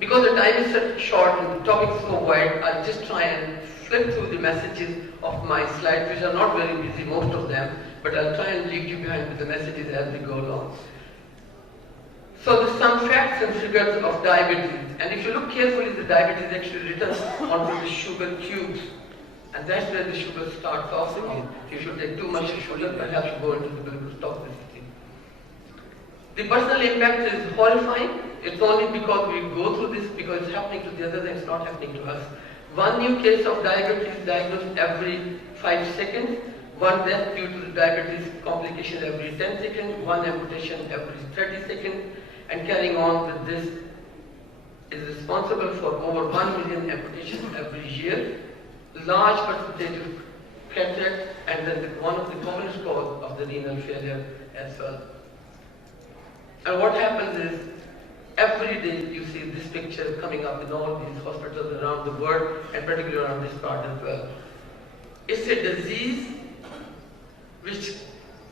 Because the time is so short and the topic is so wide, I'll just try and flip through the messages of my slides, which are not very busy, most of them, but I'll try and leave you behind with the messages as we go along. So there's some facts and figures of diabetes, and if you look carefully, the diabetes is actually written onto the sugar cubes, and that's where the sugar starts off. If you should take too much sugar, perhaps you go into the glucose toxicity. The personal impact is horrifying. It's only because we go through this, because it's happening to the others and it's not happening to us. One new case of diabetes diagnosed every 5 seconds, one death due to the diabetes complication every 10 seconds, one amputation every 30 seconds, and carrying on with this is responsible for over 1 million amputations every year, large percentage of cataract, and then one of the commonest cause of the renal failure as well. And what happens is, every day you see this picture coming up in all these hospitals around the world, and particularly around this part as well. It's a disease which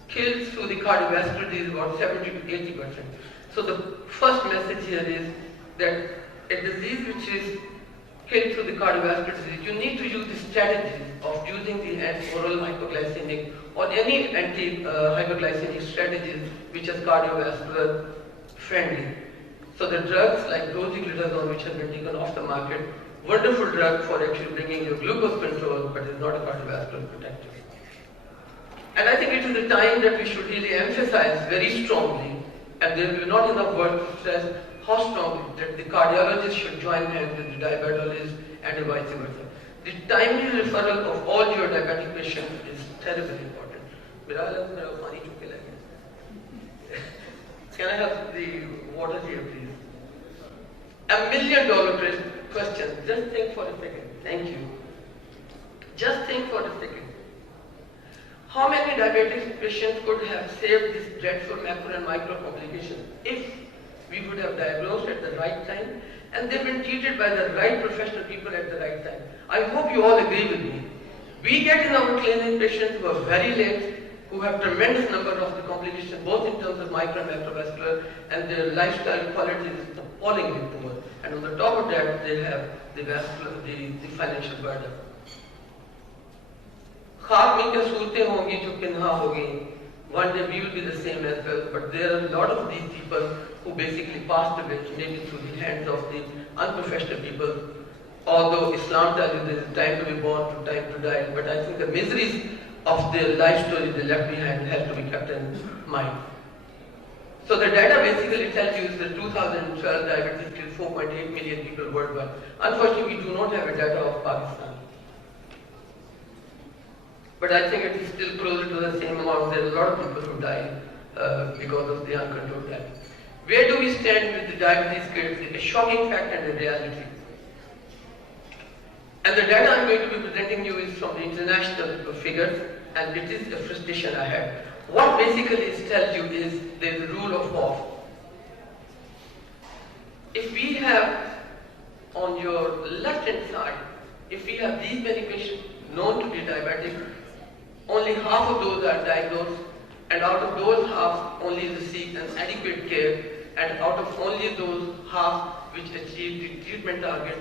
kills through the cardiovascular disease about 70 to 80%. So the first message here is that a disease which is killed through the cardiovascular disease, you need to use the strategies of using the oral hypoglycemic or any anti-hypoglycemic strategies which is cardiovascular friendly. So the drugs like rosiglitazone, which have been taken off the market, wonderful drug for actually bringing your glucose control, but is not a cardiovascular protector. And I think it is the time that we should really emphasize very strongly, and there will be not enough words to stress how strongly that the cardiologist should join hands with the diabetologist and vice versa. The timely referral of all your diabetic patients is terribly important. Can I have the water here, please? $1 million question. Just think for a second. Thank you. Just think for a second. How many diabetic patients could have saved this dreadful macro and micro complications if we would have diagnosed at the right time and they've been treated by the right professional people at the right time? I hope you all agree with me. We get in our clinic patients who are very late, who have tremendous number of the complications, both in terms of micro and macrovascular, and their lifestyle quality is appallingly poor. And on the top of that, they have the vascular, the financial burden. One day we will be the same as well, but there are a lot of these people who basically passed away, maybe through the hands of the unprofessional people. Although Islam tells you there is time to be born, time to die, but I think the miseries of their life story they left behind has to be kept in mind. So the data basically tells you is that 2012 diabetes killed 4.8 million people worldwide. Unfortunately, we do not have a data of Pakistan. But I think it is still closer to the same amount. There are a lot of people who die because of the uncontrolled diabetes. Where do we stand with the diabetes kids? A shocking fact and a reality. And the data I'm going to be presenting you is from the international figures, and it is a frustration I had. What basically it tells you is there is a rule of half. If we have on your left hand side, if we have these many patients known to be diabetic, only half of those are diagnosed, and out of those half only receive an adequate care, and out of only those half which achieve the treatment target,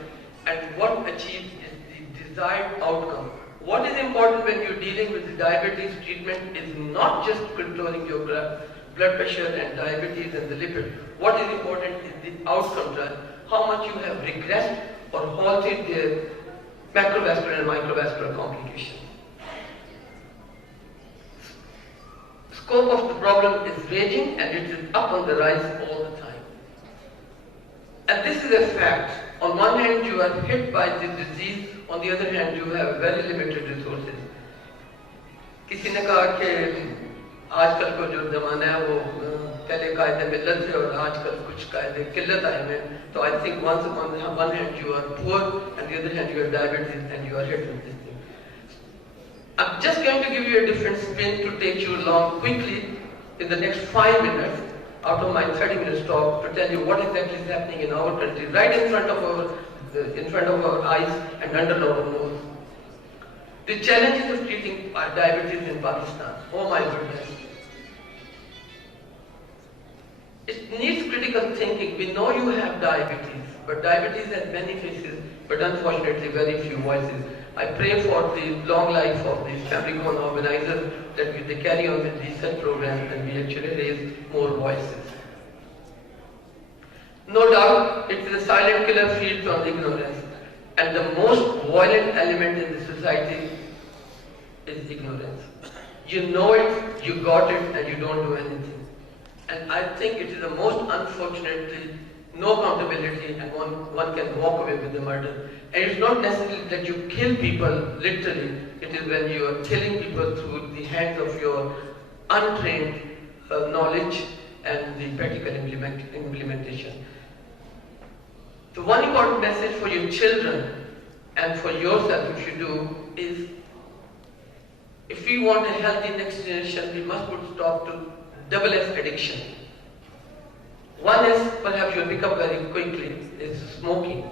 and what achieves is the desired outcome. What is important when you're dealing with the diabetes treatment is not just controlling your blood pressure and diabetes and the lipid. What is important is the outcome trial. How much you have regressed or halted their macrovascular and microvascular complications. Scope of the problem is raging and it is up on the rise all the time. And this is a fact. On one hand, you are hit by the disease, on the other hand, you have very limited resources. किसी ने कहा कि आजकल को जो ज़माना है वो पहले कायदे मिल्लत है और आजकल कुछ कायदे किल्लत आए हैं. So I think on one hand you are poor and the other hand you are diabetes and you are hit with this thing. I'm just going to give you a different spin to take you along quickly in the next 5 minutes out of my 30 minutes talk to tell you what exactly is happening in our country, right in front of our eyes and under our nose. The challenges of treating diabetes in Pakistan. Oh my goodness. It needs critical thinking. We know you have diabetes, but diabetes has many faces, but unfortunately very few voices. I pray for the long life of these family organizers that they carry on with these such programs and we actually raise more voices. No doubt, it is a silent killer feeds on ignorance, and the most violent element in the society is ignorance. You know it, you got it, and you don't do anything. And I think it is the most unfortunately no accountability, and one can walk away with the murder. And it's not necessarily that you kill people literally, it is when you are killing people through the hands of your untrained knowledge and the practical implementation. The one important message for your children and for yourself, if you do, is if we want a healthy next generation, we must put stop to double S addiction. One is, perhaps you'll pick up very quickly, is smoking,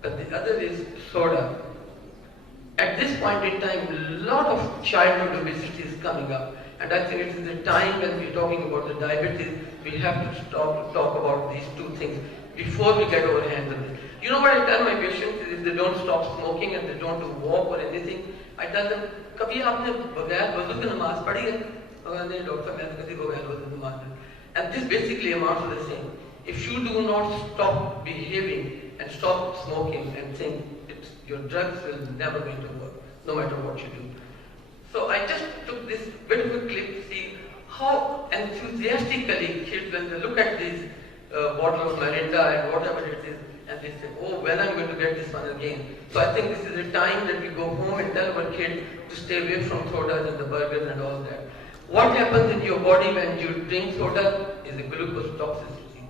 but the other is soda. At this point in time, a lot of childhood obesity is coming up, and I think it is the time when we're talking about the diabetes, we have to stop to talk about these two things before we get our hands on it. You know what I tell my patients is if they don't stop smoking and they don't do walk or anything, I tell them, "Kabhi aapne bagair wudu ki namaz padhi hai?" "Nahi, doctor, main to kisi bagair wudu ki namaz padhi." And this basically amounts to the same. If you do not stop behaving and stop smoking and think, your drugs will never going to work, no matter what you do. So I just took this bit of a clip to see how enthusiastically kids, when they look at these bottles of Marinda and whatever it is, and they say, "Oh, when I'm going to get this one again." So I think this is the time that we go home and tell our kids to stay away from sodas and the burgers and all that. What happens in your body when you drink soda is a glucose toxicity.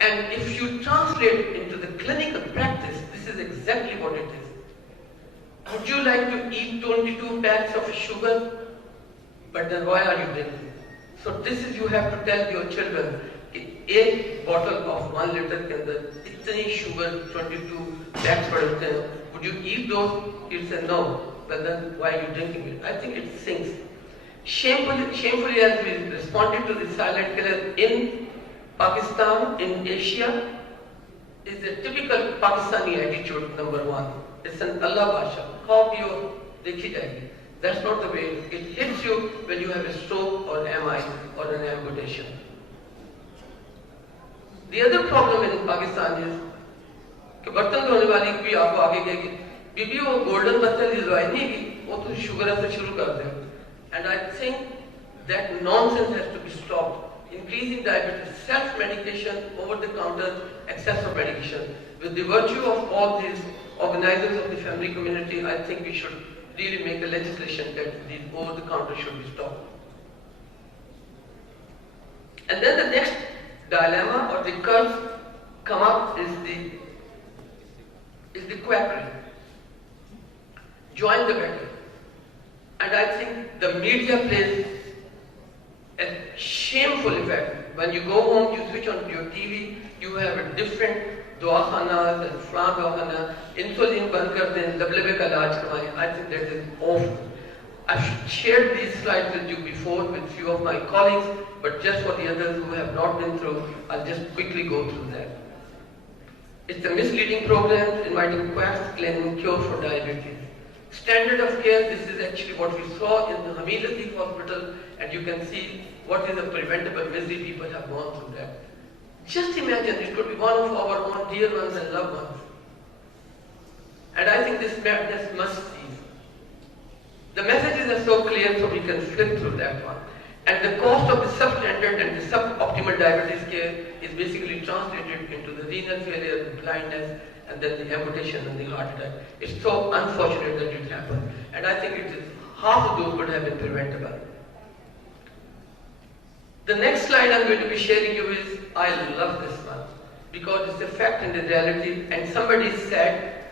And if you translate it into the clinical practice, this is exactly what it is. Would you like to eat 22 packs of sugar? But then why are you drinking? So this is, you have to tell your children, a bottle of 1 liter के अंदर इतनी sugar 22 packs पड़ते हैं. Would you eat those? You say no. But then why are you drinking it? I think it sinks. Shamefully, as we responded to the silent killer in Pakistan, in Asia, is a typical Pakistani attitude, number one. It's an Allah Basha. How pure, dekhi jayegi. That's not the way. It hits you when you have a stroke or MI or an amputation. The other problem in Pakistan is कि बर्तन धोने वाली भी आपको आगे कहेगी, "बीबी वो golden बर्तन की दवाई नहीं की, वो तो शुगर से शुरू कर दे." And I think that nonsense has to be stopped. Increasing diabetes, self-medication, over-the-counter, excess of medication. With the virtue of all these organizers of the family community, I think we should really make a legislation that these over-the-counter should be stopped. And then the next dilemma or the curse come up is the quackery. Join the battle. And I think the media plays a shameful effect. When you go home, you switch on your TV, you have a different duakhanas and flan duakhana, insulin band kar dein, lablebe ka ilaaj karwaएं. I think that is awful. I've shared these slides with you before with few of my colleagues, but just for the others who have not been through, I'll just quickly go through that. It's a misleading program inviting quacks claiming cure for diabetes. Standard of care, this is actually what we saw in the Hamidati hospital, and you can see what is the preventable misery people have gone through that. Just imagine, it could be one of our own dear ones and loved ones. And I think this madness must cease. The messages are so clear, so we can flip through that one. And the cost of the substandard and the suboptimal diabetes care is basically translated into the renal failure, the blindness, and then the amputation and the heart attack. It's so unfortunate that it happened. And I think it is half of those could have been preventable. The next slide I'm going to be sharing you is, I love this one, because it's a fact and a reality, and somebody said,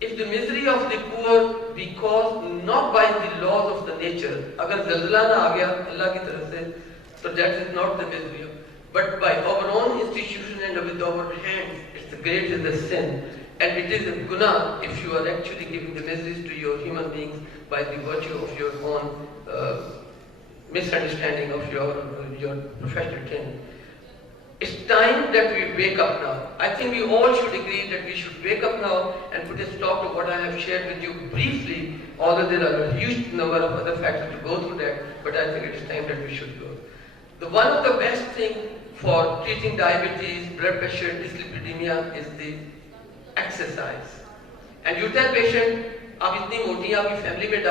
if the misery of the poor be caused not by the laws of the nature, agar zalzala na aa gaya Allah ki taraf se, so that is not the misery, but by our own institution and with our hands, it's the great is the sin. And it is a guna if you are actually giving the miseries to your human beings by the virtue of your own misunderstanding of your professional training. It's time that we wake up now. I think we all should agree that we should wake up now and put a stop to what I have shared with you briefly, although there are a huge number of other factors to go through that, but I think it is time that we should go. One of the best things for treating diabetes, blood pressure, dyslipidemia is the exercise. And you tell patient, आप इतनी मोटी हैं, आपकी family में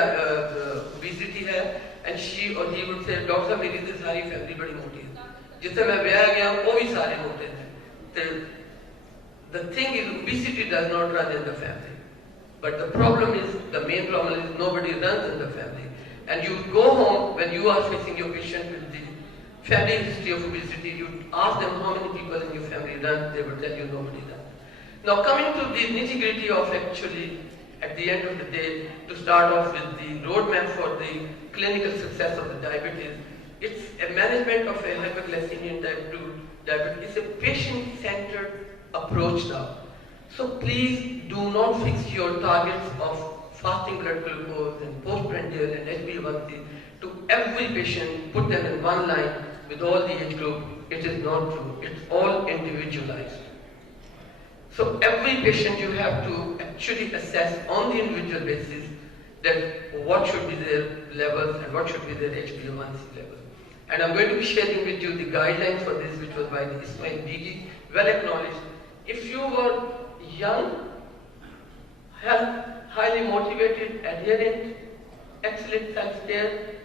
obesity है, and she or he would say, doctor साहब मेरी तो सारी फैमिली बड़ी मोटी है, जिससे मैं ब्याह गया वो भी सारे मोटे थे. The thing is, obesity does not run in the family, but the problem is, the main problem is nobody runs in the family. And you go home when you are facing your patient with the family history of obesity, you ask them how many people in your family run, they will tell you nobody runs. Now coming to the nitty-gritty of actually, at the end of the day, to start off with the roadmap for the clinical success of the diabetes, it's a management of a hyperglycemia and type 2 diabetes. It's a patient-centered approach now. So please do not fix your targets of fasting blood glucose and postprandial and HbA1c to every patient, put them in one line with all the age group. It is not true. It's all individualized. So every patient you have to actually assess on the individual basis that what should be their levels and what should be their HbA1c levels. And I'm going to be sharing with you the guidelines for this, which was by the Ismail Bigi, well acknowledged. If you were young, highly motivated, adherent, excellent self-care,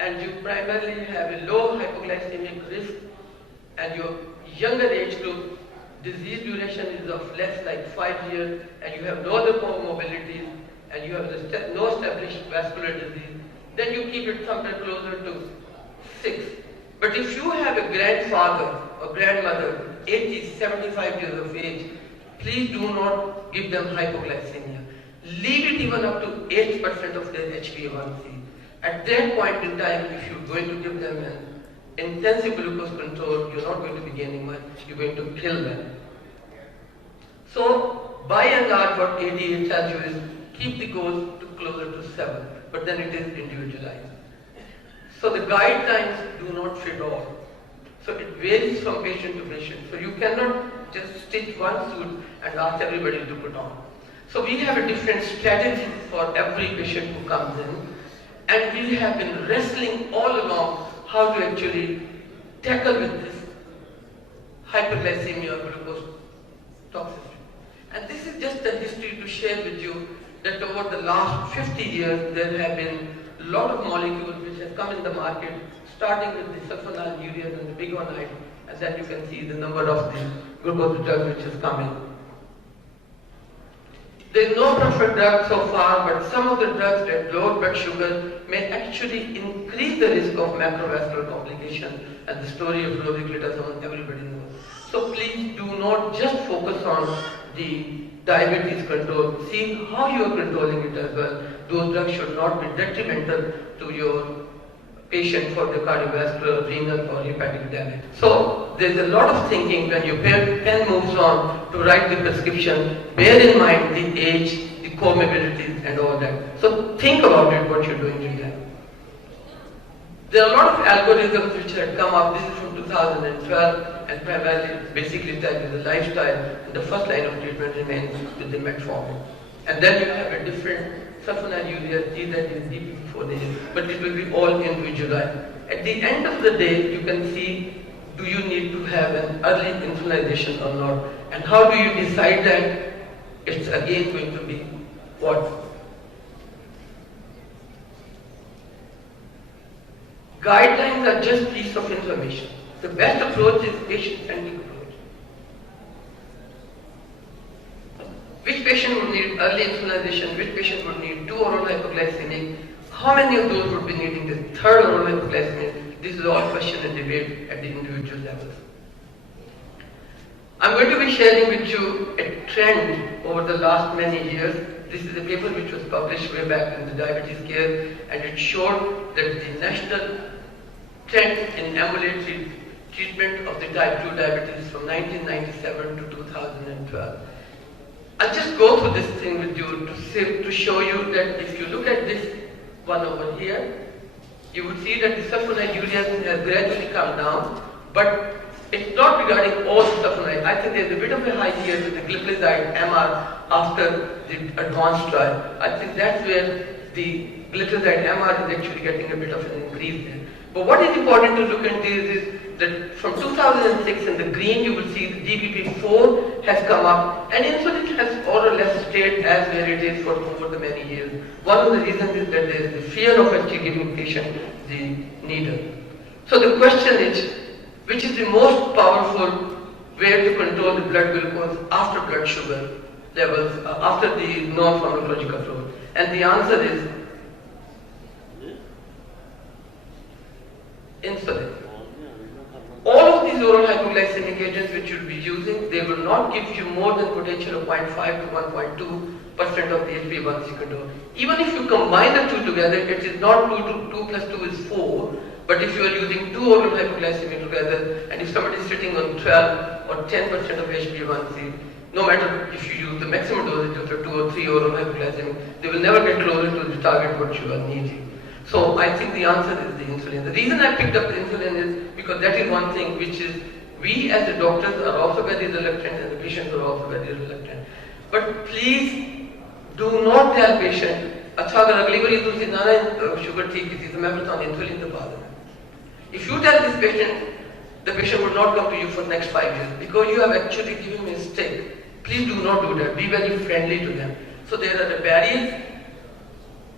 and you primarily have a low hypoglycemic risk, and your younger age group, disease duration is of less like 5 years, and you have no other comorbidities, and you have no established vascular disease, then you keep it somewhere closer to 6. But if you have a grandfather or grandmother, 80, 75 years of age, please do not give them hypoglycemia. Leave it even up to 8% of their HbA1c. At that point in time, if you're going to give them an intensive glucose control, you're not going to be gaining much, you're going to kill them. So, by and large, what ADA tells you is keep the goals to closer to 7, but then it is individualized. So the guidelines do not fit all. So it varies from patient to patient. So you cannot just stitch one suit and ask everybody to put on. So we have a different strategy for every patient who comes in, and we have been wrestling all along how to actually tackle with this hyperglycemia or glucose toxicity. And this is just a history to share with you that over the last 50 years there have been a lot of molecules which have come in the market, starting with the sulfonylureas and the bigonide, and then you can see the number of the glucose drugs which has come in. There is no preferred drug so far, but some of the drugs that lower blood sugar may actually increase the risk of macrovascular complication, and the story of rosiglitazone everybody knows. So please do not just focus on the diabetes control. See how you are controlling it as well. Those drugs should not be detrimental to your patient for the cardiovascular, renal or hepatic damage. So there's a lot of thinking when your pen moves on to write the prescription. Bear in mind the age, the comorbidities and all that. So think about it, what you're doing to them. There are a lot of algorithms which had come up. This is from 2012 and primarily basically tell you the lifestyle, and the first line of treatment remains with the metformin. And then you have a different sulfonylurea, that is DPP-4, but it will be all individualized. At the end of the day, you can see, do you need to have an early insulinization or not? And how do you decide that? It's again going to be what? Guidelines are just piece of information. The best approach is patient-centric approach. Which patient would need early insulinization? Which patient would need 2 oral hypoglycemic? How many of those would be needing the 3rd oral hypoglycemic? This is all question and debate at the individual levels. I'm going to be sharing with you a trend over the last many years. This is a paper which was published way back in the Diabetes Care, and it showed that the national trend in ambulatory treatment of the type 2 diabetes from 1997 to 2012. I'll just go through this thing with you to show you that if you look at this one over here, you would see that the sulfonylureas has gradually come down, but It's not regarding all stuff. I think there's a bit of a high here with the glycoside MR after the advanced trial. I think that's where the glycoside MR is actually getting a bit of an increase there. But what is important to look into is that from 2006 in the green you will see the DPP-4 has come up and insulin has more or less stayed as where it is for over the many years. One of the reasons is that there is the fear of actually giving patient the needle. So the question is, which is the most powerful way to control the blood glucose after blood sugar levels, after the non-pharmacological role? And the answer is insulin. All of these oral hypoglycemic agents which you'll be using, they will not give you more than potential of 0.5 to 1.2% of the HbA1c control. Even if you combine the two together, it is not 2 plus 2 is 4. But if you are using two oral hypoglycemic together, and if somebody is sitting on 12 or 10% of HbA1c, no matter if you use the maximum dosage of the 2 or 3 oral hypoglycemic, they will never get closer to the target what you are needing. So I think the answer is the insulin. The reason I picked up the insulin is because that is one thing which is, we as the doctors are also very reluctant and the patients are also very reluctant. But please do not tell patient, अच्छा अगर अगली बार तुसी ना sugar ठीक थी तो मैं बताऊँ insulin दबा देना. If you tell this patient, the patient would not come to you for next 5 years because you have actually given me a mistake. Please do not do that. Be very friendly to them. So there are the barriers.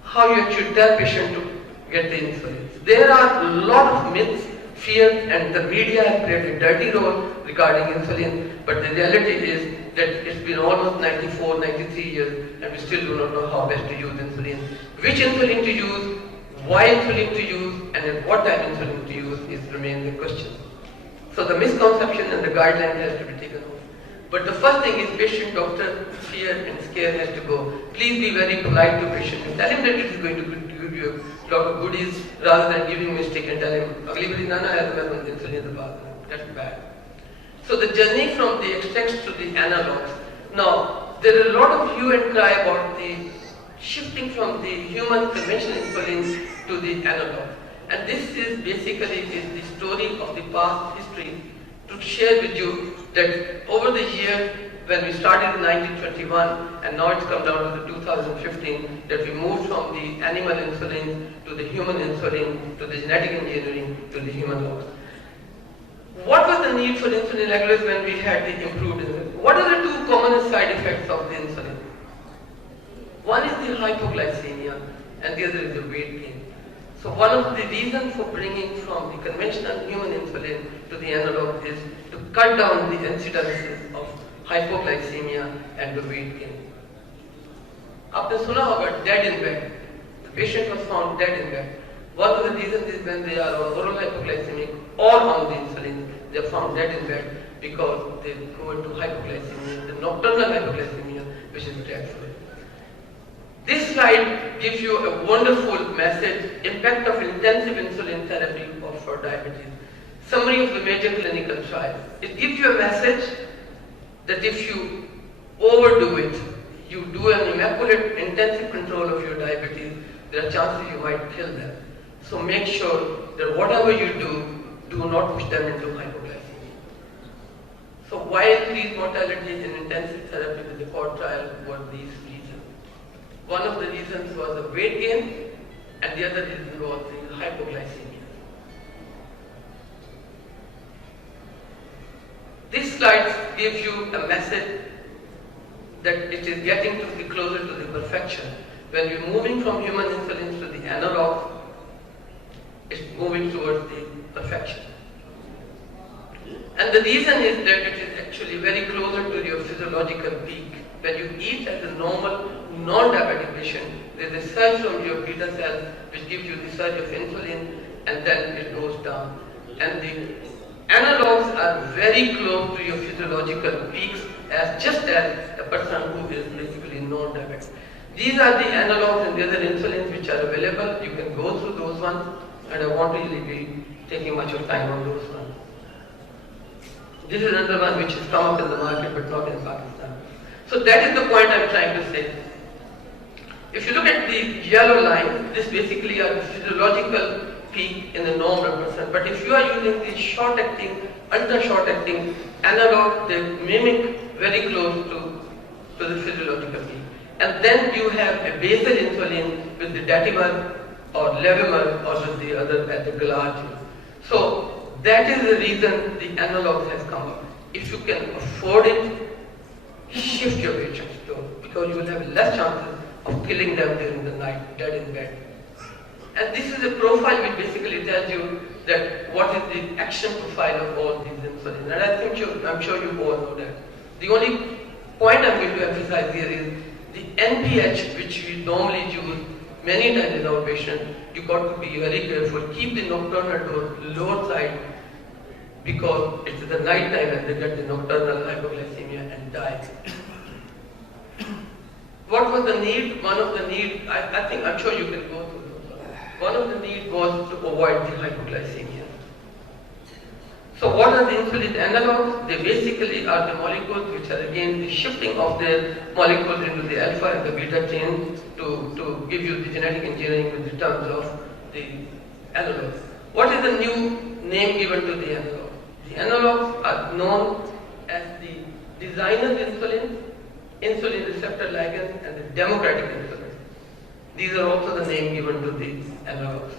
How you actually tell patient to get the insulin. There are a lot of myths, fears, and the media has played a dirty role regarding insulin. But the reality is that it's been almost 94, 93 years, and we still do not know how best to use insulin. Which insulin to use, why insulin to use, and at what time insulin to use is remains the question. So the misconception and the guideline has to be taken off. But the first thing is patient, doctor, fear and scare has to go. Please be very polite to patient. Tell him that it is going to give you a lot of goodies rather than giving mistake and tell him, "Agli bari nana hai to main insulin daba." That's bad. So the journey from the extracts to the analogs. Now there are a lot of hue and cry about the shifting from the human conventional insulin to the analog. And this is basically the story of the past history to share with you that over the years when we started in 1921 and now it's come down to the 2015 that we moved from the animal insulin to the human insulin to the genetic engineering to the human logs. What was the need for insulin regulators when we had the improved insulin? What are the two common side effects of the insulin? One is the hypoglycemia and the other is the weight gain. So one of the reasons for bringing from the conventional human insulin to the analog is to cut down the incidences of hypoglycemia and the weight gain. आपने सुना होगा dead in bed. The patient was found dead in bed. One of the reasons is when they are on oral hypoglycemic or on the insulin, they are found dead in bed because they go into hypoglycemia, the nocturnal hypoglycemia, which is dreadful. This slide gives you a wonderful message, impact of intensive insulin therapy for diabetes. Summary of the major clinical trials. It gives you a message that if you overdo it, you do an immaculate intensive control of your diabetes, there are chances you might kill them. So make sure that whatever you do not push them into hypoglycemia. So why increase mortality in intensive therapy with the core trial were these reasons. One of the reasons was the weight gain and the other reason was the hypoglycemia. This slide gives you a message that it is getting closer to the perfection. When you're moving from human insulin to the analog, it's moving towards the perfection. And the reason is that it is actually very closer to your physiological peak. When you eat as a normal, non-diabetic patient, there's a surge from your beta cells which gives you the surge of insulin and then it goes down. And the analogs are very close to your physiological peaks just as a person who is basically non-diabetic. These are the analogs and the other insulins which are available. You can go through those ones and I won't really be taking much of time on those ones. This is another one which has come up in the market but not in Pakistan. So that is the point I'm trying to say. If you look at the yellow line, this basically are the physiological peak in the normal person. But if you are using the short-acting, ultra-short-acting analog, they mimic very close to the physiological peak. And then you have a basal insulin with the datimer or levomer or with the other at the glargine. So that is the reason the analog has come up. If you can afford it, shift your patients to it, because you will have less chances of killing them during the night, dead in bed. And this is a profile which basically tells you that what is the action profile of all these insulins. And I'm sure you all know that. The only point I'm going to emphasize here is the NPH, which we normally use many times in our patients. You got to be very careful. Keep the nocturnal dose lower side, because it's the night time and they get the nocturnal hypoglycemia and die. What was the need? One of the need, I'm sure you can go through those. One of the need was to avoid the hypoglycemia. So what are the insulin analogs? They basically are the molecules which are again the shifting of the molecules into the alpha and the beta chain to give you the genetic engineering with the terms of the analogs. What is the new name given to the analogs? The analogs are known as the designer's insulin, insulin receptor ligand, and the democratic insulin. These are also the name given to these analogs.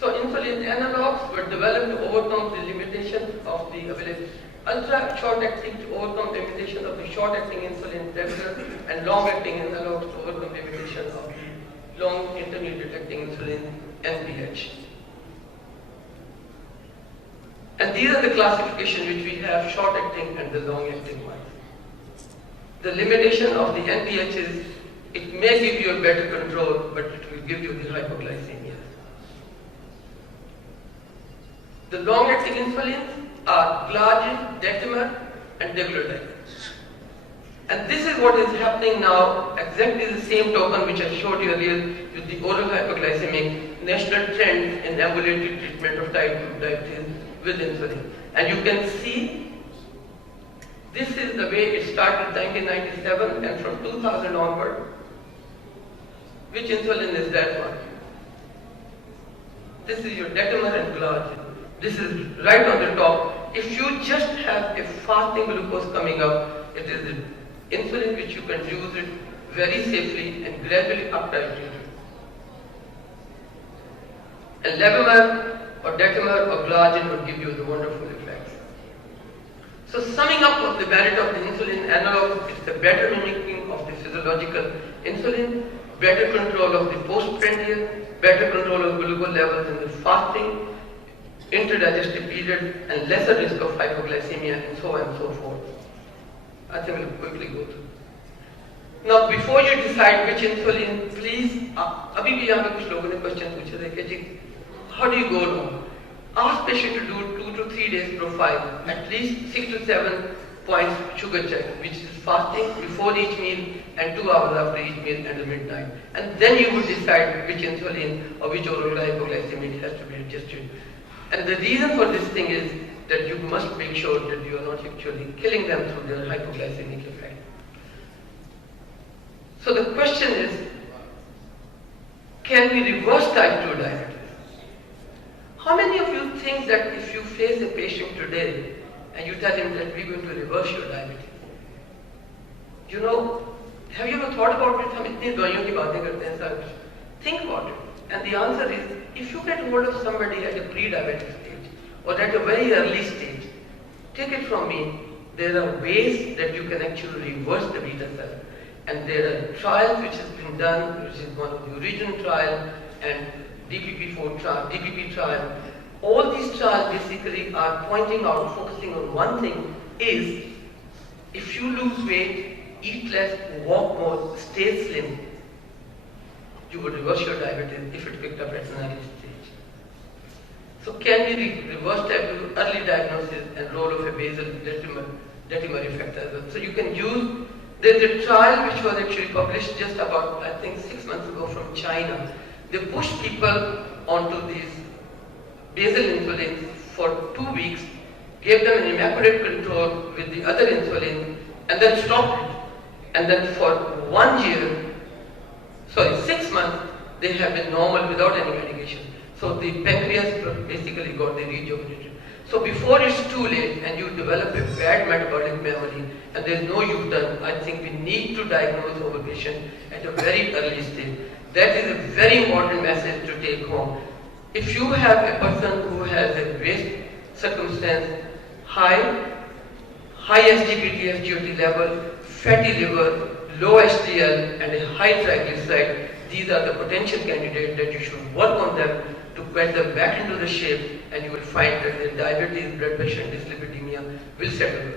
So insulin analogs were developed to overcome the limitations of the ability. Ultra short-acting to overcome limitations of the short-acting insulin receptor, and long-acting analogs to overcome limitations of the long intermediate-acting insulin NPH. And these are the classifications which we have, short-acting and the long-acting ones. The limitation of the NPH is, it may give you a better control, but it will give you the hypoglycemia. The long-acting insulins are glargine, datimer, and degludec. And this is what is happening now, exactly the same token which I showed you earlier with the oral hypoglycemic national trend in ambulatory treatment of type 2 diabetes with insulin. And you can see this is the way it started in 1997, and from 2000 onward. Which insulin is that one? This is your datimer and glargine. This is right on the top. If you just have a fasting glucose coming up, it is the insulin which you can use it very safely and gradually up-titrate it. And levomer or datimer or glargine would give you the wonderful effects. So summing up of the merit of the insulin analog is the better mimicking of the physiological insulin, better control of the postprandial, better control of glucose levels in the fasting, interdigestive period, and lesser risk of hypoglycemia, and so on and so forth. I think we'll quickly go through. Now, before you decide which insulin, please, अभी भी यहाँ पे कुछ लोगों ने question पूछे थे कि जी, how do you go wrong? Ask patient to do 2 to 3 days profile, at least 6 to 7 points sugar check, which is fasting before each meal and 2 hours after each meal and the midnight. And then you would decide which insulin or which oral hypoglycemic has to be adjusted. And the reason for this thing is that you must make sure that you are not actually killing them through their hypoglycemic effect. So the question is, can we reverse type 2 diabetes? How many of you think that if you face a patient today and you tell him that we're going to reverse your diabetes? You know, have you ever thought about it? हम इतनी दवाइयों की बातें करते हैं sir. Think about it. And the answer is, if you get hold of somebody at a pre-diabetic stage or at a very early stage, take it from me, there are ways that you can actually reverse the beta cell. And there are trials which has been done, which is one of the original trial and DPP4 trial, DPP trial. All these trials basically are pointing out, focusing on one thing, is if you lose weight, eat less, walk more, stay slim, you would reverse your diabetes if it picked up at an early stage. So can we reverse type 2 early diagnosis and role of a basal datimer effect as well? So you can use, there's a trial which was actually published just about, I think, 6 months ago from China. They pushed people onto these basal insulins for 2 weeks, gave them an immaculate control with the other insulin, and then stopped it. And then for 6 months, they have been normal without any medication. So the pancreas basically got the rejuvenated. So before it's too late and you develop a bad metabolic memory and there's no U-turn, I think we need to diagnose our patient at a very early stage. That is a very important message to take home. If you have a person who has a waist circumstance, high SGPT, SGOT level, fatty liver, low HDL and a high triglyceride, these are the potential candidates that you should work on them to get them back into the shape, and you will find that the diabetes, blood pressure and dyslipidemia will settle.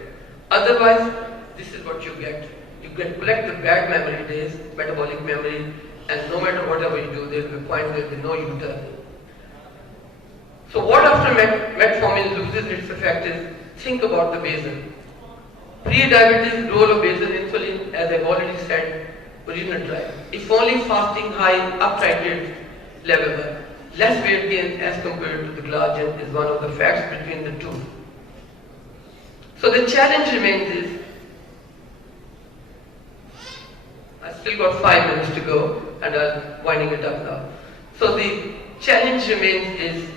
Otherwise, this is what you get. You get collect the bad memory days, metabolic memory, and no matter whatever you do, there will be a point where there will be no U-turn. So what after metformin loses its effect is, think about the basal. Pre-diabetes role of basal insulin, as I've already said, original trial. If only fasting high up-titrated level, less weight gain as compared to the glargine is one of the facts between the two. So the challenge remains is, I still got 5 minutes to go and I'm winding it up now. So the challenge remains is,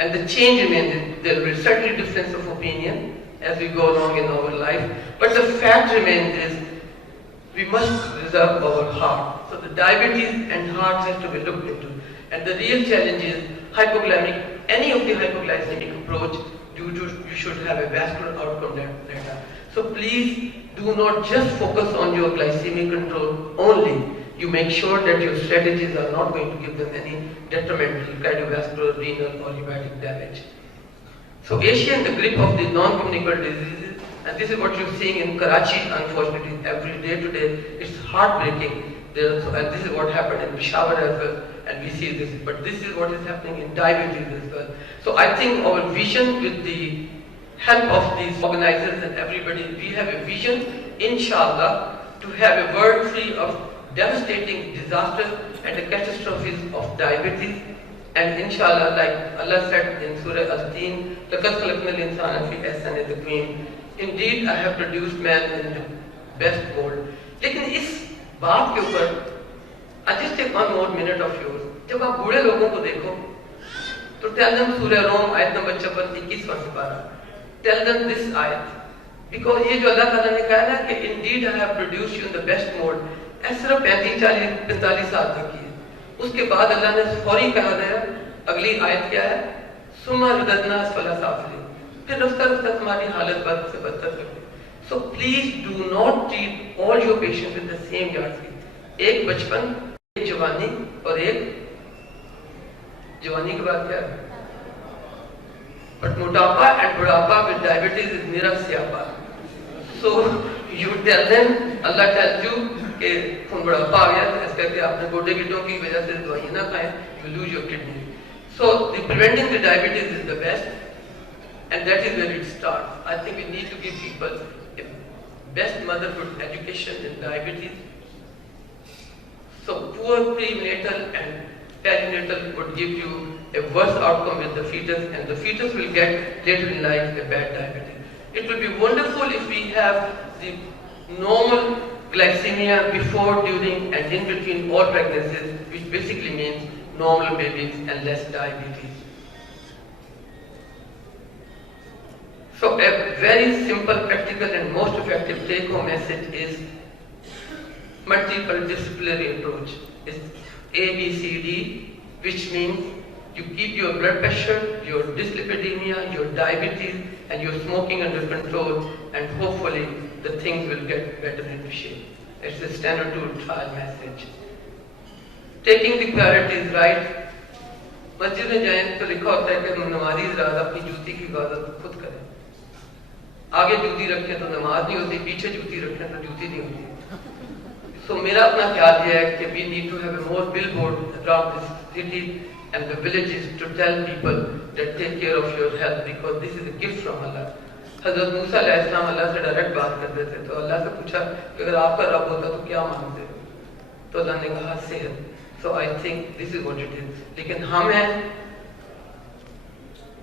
and the change remains is, there will be certainly difference of opinion as we go along in our life, but the fact remains is, we must preserve our heart. So the diabetes and heart has to be looked into. And the real challenge is hypoglycemic, any of the hypoglycemic approach, you should have a vascular outcome data. So please do not just focus on your glycemic control only. You make sure that your strategies are not going to give them any detrimental cardiovascular, renal or hepatic damage. So Asia in the grip of the non-communicable diseases, and this is what you're seeing in Karachi, unfortunately, every day today. It's heartbreaking. And this is what happened in Peshawar as well, and we see this, but this is what is happening in diabetes as well. So I think our vision, with the help of these organizers and everybody, we have a vision, inshallah, to have a world free of devastating disasters and the catastrophes of diabetes. And inshallah, like Allah said in Surah Al-Teen, لَقَدْ خَلَقْنَا الْإِنسَانَ فِي أَحْسَنِ تَقْوِيمٍ. Indeed, I have produced man in the best mold. लेकिन इस बात के ऊपर I just take 1 more minute of yours. जब आप बूढ़े लोगों को देखो, तो tell them सूरह रोम आयत नंबर 21वां सिपारा. Tell them this ayat, because ये जो अल्लाह ताला ने कहा ना कि indeed I have produced you in the best mode, ऐसा 35, 40, 45 साल तक की है. उसके बाद अल्लाह ने फौरी कहा गया, अगली आयत क्या है? सुम्मा रुददना अस्फला साफिलीन. फिर रफ्ता रफ्ता तुम्हारी हालत बद से बदतर कर दी. So please do not treat all your patients with the same yardstick. एक बचपन, एक जवानी और एक जवानी के बाद क्या है? But मोटापा and बुढ़ापा with diabetes is मेरा स्यापा. So you tell them, Allah tells you कि खून बुढ़ापा आ गया, इस करके आपने गोडे गिड्डों की वजह से दवाइयाँ ना खाएं, you lose your kidney. So the preventing the diabetes is the best, and that is where it starts. I think we need to give people a best motherhood education in diabetes. So poor prenatal and perinatal would give you a worse outcome with the fetus, and the fetus will get later in life a bad diabetes. It will be wonderful if we have the normal glycemia before, during and in between all pregnancies, which basically means normal babies and less diabetes. So a very simple, practical and most effective take-home message is multiple disciplinary approach. It's ABCD, which means you keep your blood pressure, your dyslipidemia, your diabetes and your smoking under control, and hopefully the things will get better into shape. It's a standard 2 trial message. Taking the priorities right. मस्जिद में जाएं तो लिखा होता है कि नमाजी ज़रात अपनी जूती की हिफाजत खुद करें. आगे जूती रखें तो नमाज नहीं होती, पीछे जूती रखें तो जूती नहीं होती. So मेरा अपना ख्याल ये है कि we need to have a more billboard around this city and the villages to tell people that take care of your health, because this is a gift from Allah. हज़रत मूसा अलैहिस्सलाम अल्लाह से डायरेक्ट बात करते थे, तो अल्लाह से पूछा कि अगर आपका रब होता तो क्या मांगते? तो अल्लाह ने कहा सेहत. So I think this is what it is. लेकिन हम हैं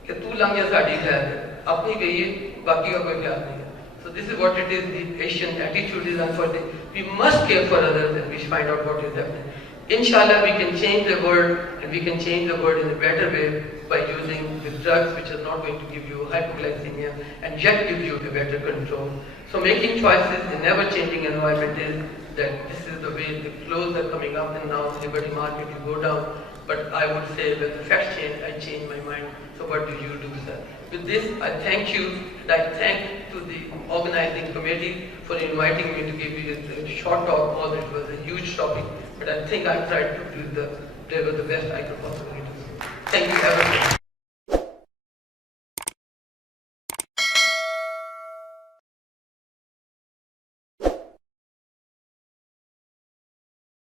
कि तू लंघ या साड़ी खैर है, अपनी कहिए, बाकी का कोई ख्याल नहीं है. So this is what it is. The Asian attitude is unfortunate. We must care for others and we should find out what is happening. Inshallah, we can change the world, and we can change the world in a better way by using the drugs which are not going to give you hypoglycemia and yet give you a better control. So making choices in ever-changing environment is that this is the way the clothes are coming up, and now liberty market will go down. But I would say when the facts change, I change my mind. So what do you do, sir? With this, I thank you, and I thank to the organizing committee for inviting me to give you a short talk, although it was a huge topic. But I think I tried to deliver the best I could possibly do. Thank you, everyone.